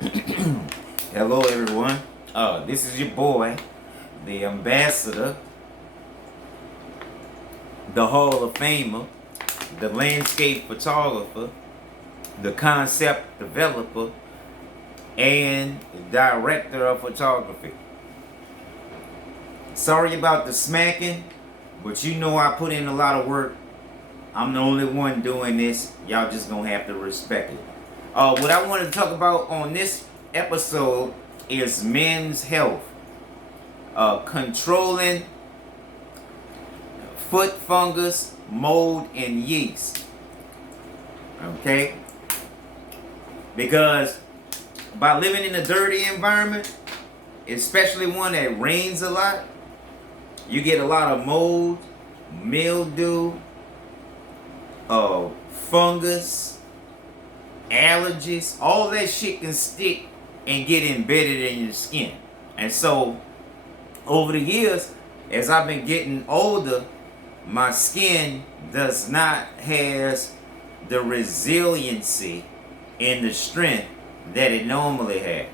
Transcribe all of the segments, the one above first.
Hello, everyone. This is your boy, the ambassador, the Hall of Famer, the landscape photographer, the concept developer, and director of photography. Sorry about the smacking, but you know I put in a lot of work. I'm the only one doing this. Y'all just gonna have to respect it. What I wanted to talk about on this episode is men's health. Controlling foot fungus, mold, and yeast. Okay? Because by living in a dirty environment, especially one that rains a lot, you get a lot of mold, mildew, fungus, allergies. All that shit can stick and get embedded in your skin. And so, over the years, as I've been getting older, my skin does not have the resiliency and the strength that it normally has.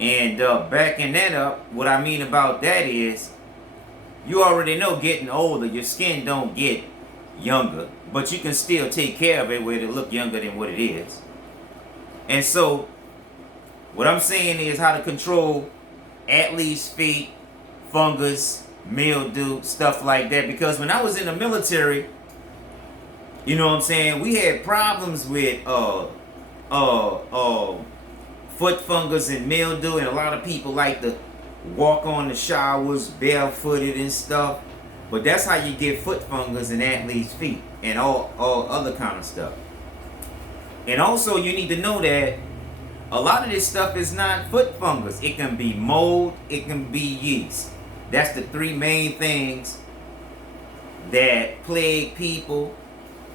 And backing that up, what I mean about that is, you already know getting older, your skin don't get younger, but you can still take care of it where it look younger than what it is. And so, what I'm saying is how to control athlete's feet, fungus, mildew, stuff like that. Because when I was in the military, you know what I'm saying, we had problems with foot fungus and mildew, and a lot of people like to walk on the showers barefooted and stuff. But that's how you get foot fungus and athlete's feet and all other kind of stuff. And also you need to know that a lot of this stuff is not foot fungus. It can be mold, it can be yeast. That's the three main things that plague people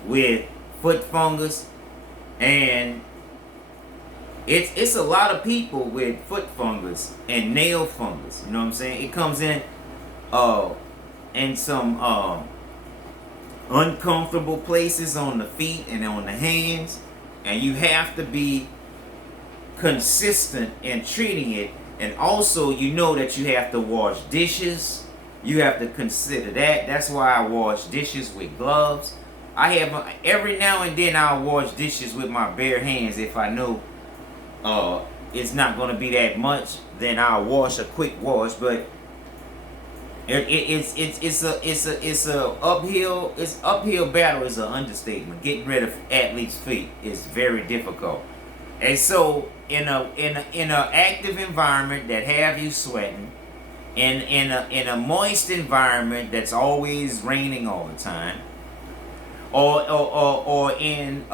with foot fungus. And it's a lot of people with foot fungus and nail fungus. You know what I'm saying? It comes in some uncomfortable places on the feet and on the hands, and you have to be consistent in treating it. And also, you know that you have to wash dishes. You have to consider that. That's why I wash dishes with gloves. I have every now and then I'll wash dishes with my bare hands if I know it's not going to be that much. Then I'll wash a quick wash, but it's a uphill battle is an understatement. Getting rid of athlete's feet is very difficult. And so in a active environment that have you sweating, in a moist environment that's always raining all the time, or in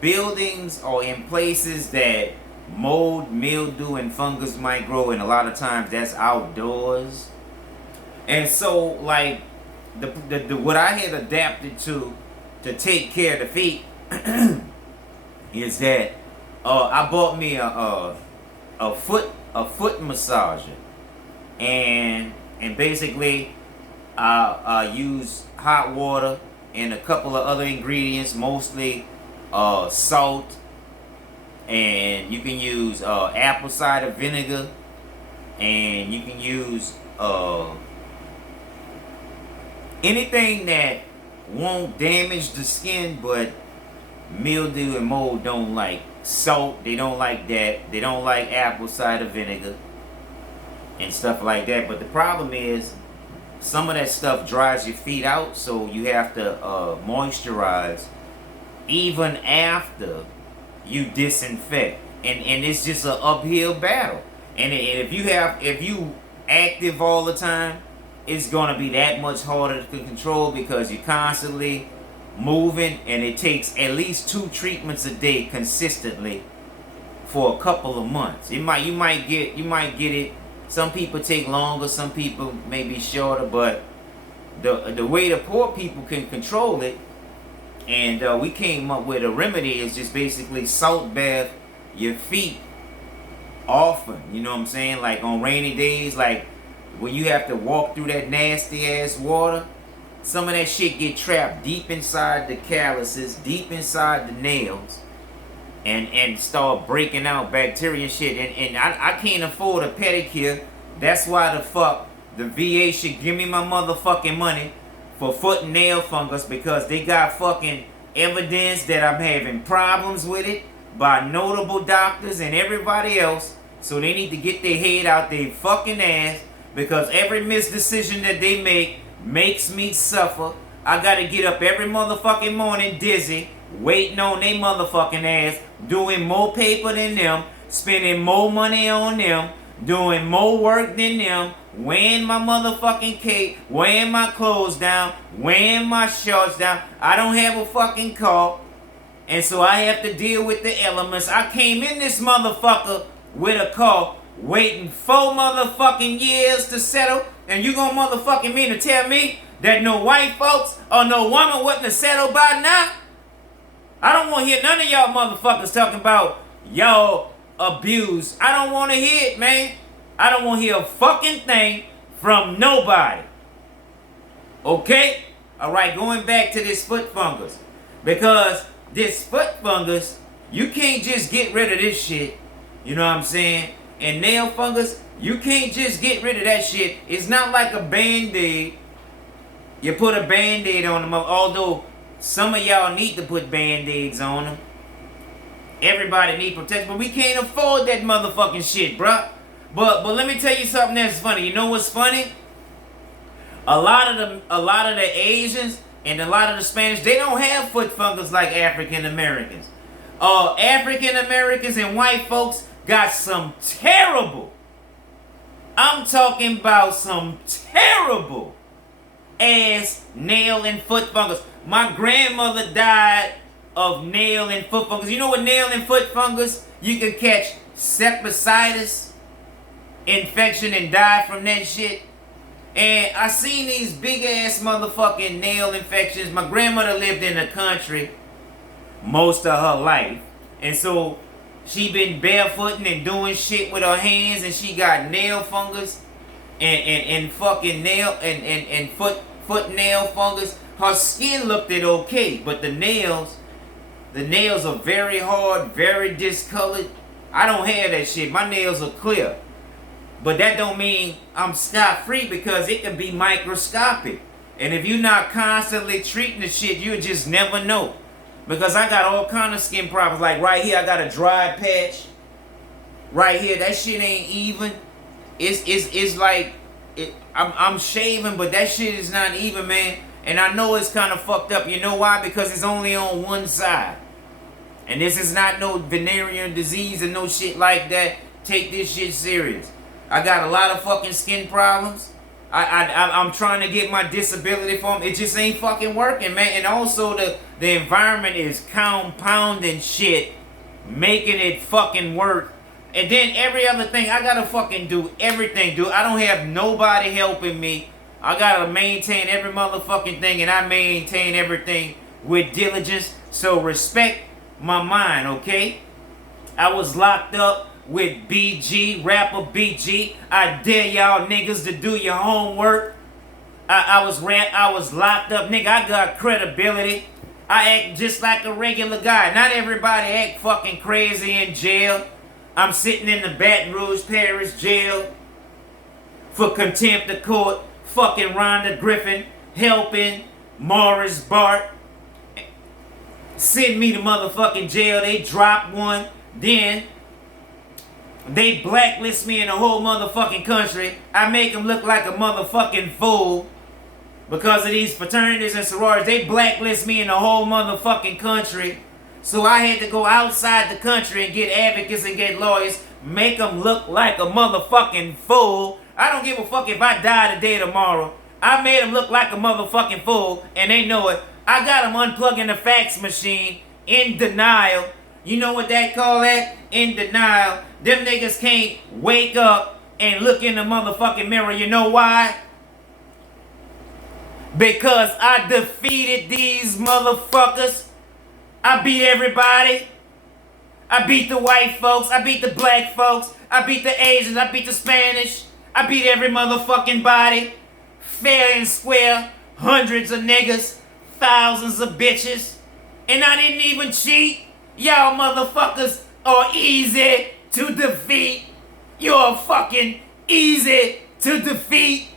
buildings or in places that mold, mildew, and fungus might grow, and a lot of times that's outdoors. And so, like, the what I had adapted to take care of the feet is that I bought me a foot massager, and basically I use hot water and a couple of other ingredients, mostly salt, and you can use apple cider vinegar, and you can use anything that won't damage the skin. But mildew and mold don't like salt, they don't like that, they don't like apple cider vinegar and stuff like that. But the problem is, some of that stuff dries your feet out, so you have to moisturize even after you disinfect, and it's just an uphill battle. And if you active all the time, it's gonna be that much harder to control, because you're constantly moving, and it takes at least 2 treatments a day consistently for a couple of months. You might get it. Some people take longer, some people may be shorter, but the way the poor people can control it, and we came up with a remedy, is just basically salt bath your feet often. You know what I'm saying? Like on rainy days, like when you have to walk through that nasty ass water, some of that shit get trapped deep inside the calluses, deep inside the nails, and start breaking out bacteria and shit. And I can't afford a pedicure. That's why the fuck the VA should give me my motherfucking money for foot and nail fungus, because they got fucking evidence that I'm having problems with it by notable doctors and everybody else. So they need to get their head out their fucking ass, because every misdecision that they make makes me suffer. I gotta get up every motherfucking morning dizzy, waiting on they motherfucking ass, doing more paper than them, spending more money on them, doing more work than them, wearing my motherfucking cape, wearing my clothes down, wearing my shorts down. I don't have a fucking car, and so I have to deal with the elements. I came in this motherfucker with a car, waiting 4 motherfucking years to settle, and you gonna motherfucking mean to tell me that no white folks or no woman wouldn't have settled by now? I don't want to hear none of y'all motherfuckers talking about y'all abuse. I don't want to hear it, man. I don't want to hear a fucking thing from nobody. Okay? Alright, going back to this foot fungus. Because this foot fungus, you can't just get rid of this shit. You know what I'm saying? And nail fungus, you can't just get rid of that shit. It's not like a Band-Aid. You put a Band-Aid on them, although some of y'all need to put Band-Aids on them. Everybody need protection, but we can't afford that motherfucking shit, bruh. But let me tell you something that's funny. You know what's funny? A lot of the Asians and a lot of the Spanish, they don't have foot fungus like African Americans. African Americans and white folks got some terrible, I'm talking about some terrible ass nail and foot fungus. My grandmother died of nail and foot fungus. You know what nail and foot fungus? You can catch sepsitis infection and die from that shit. And I seen these big ass motherfucking nail infections. My grandmother lived in the country most of her life, and so she been barefooting and doing shit with her hands, and she got nail fungus and fucking nail and foot nail fungus. Her skin looked it okay, but the nails are very hard, very discolored. I don't have that shit. My nails are clear. But that don't mean I'm scot-free, because it can be microscopic. And if you're not constantly treating the shit, you'll just never know. Because I got all kind of skin problems. Like right here, I got a dry patch. Right here, that shit ain't even. It's like, I'm shaving, but that shit is not even, man. And I know it's kind of fucked up. You know why? Because it's only on one side. And this is not no venereal disease or no shit like that. Take this shit serious. I got a lot of fucking skin problems. I'm trying to get my disability from. It just ain't fucking working, man. And also the environment is compounding shit, making it fucking work. And then every other thing, I gotta fucking do everything, dude. I don't have nobody helping me. I gotta maintain every motherfucking thing, and I maintain everything with diligence. So respect my mind, okay? I was locked up with BG, rapper BG. I dare y'all niggas to do your homework. I was locked up, nigga. I got credibility. I act just like a regular guy. Not everybody act fucking crazy in jail. I'm sitting in the Baton Rouge Parish jail for contempt of court. Fucking Rhonda Griffin helping Morris Bart send me to motherfucking jail. They dropped one. Then they blacklist me in the whole motherfucking country. I make them look like a motherfucking fool because of these fraternities and sororities. They blacklist me in the whole motherfucking country. So I had to go outside the country and get advocates and get lawyers, make them look like a motherfucking fool. I don't give a fuck if I die today or tomorrow. I made them look like a motherfucking fool, and they know it. I got them unplugging the fax machine in denial. You know what they call that? In denial. Them niggas can't wake up and look in the motherfucking mirror. You know why? Because I defeated these motherfuckers. I beat everybody. I beat the white folks. I beat the black folks. I beat the Asians. I beat the Spanish. I beat every motherfucking body. Fair and square. Hundreds of niggas. Thousands of bitches. And I didn't even cheat. Y'all motherfuckers are easy to defeat. You're fucking easy to defeat.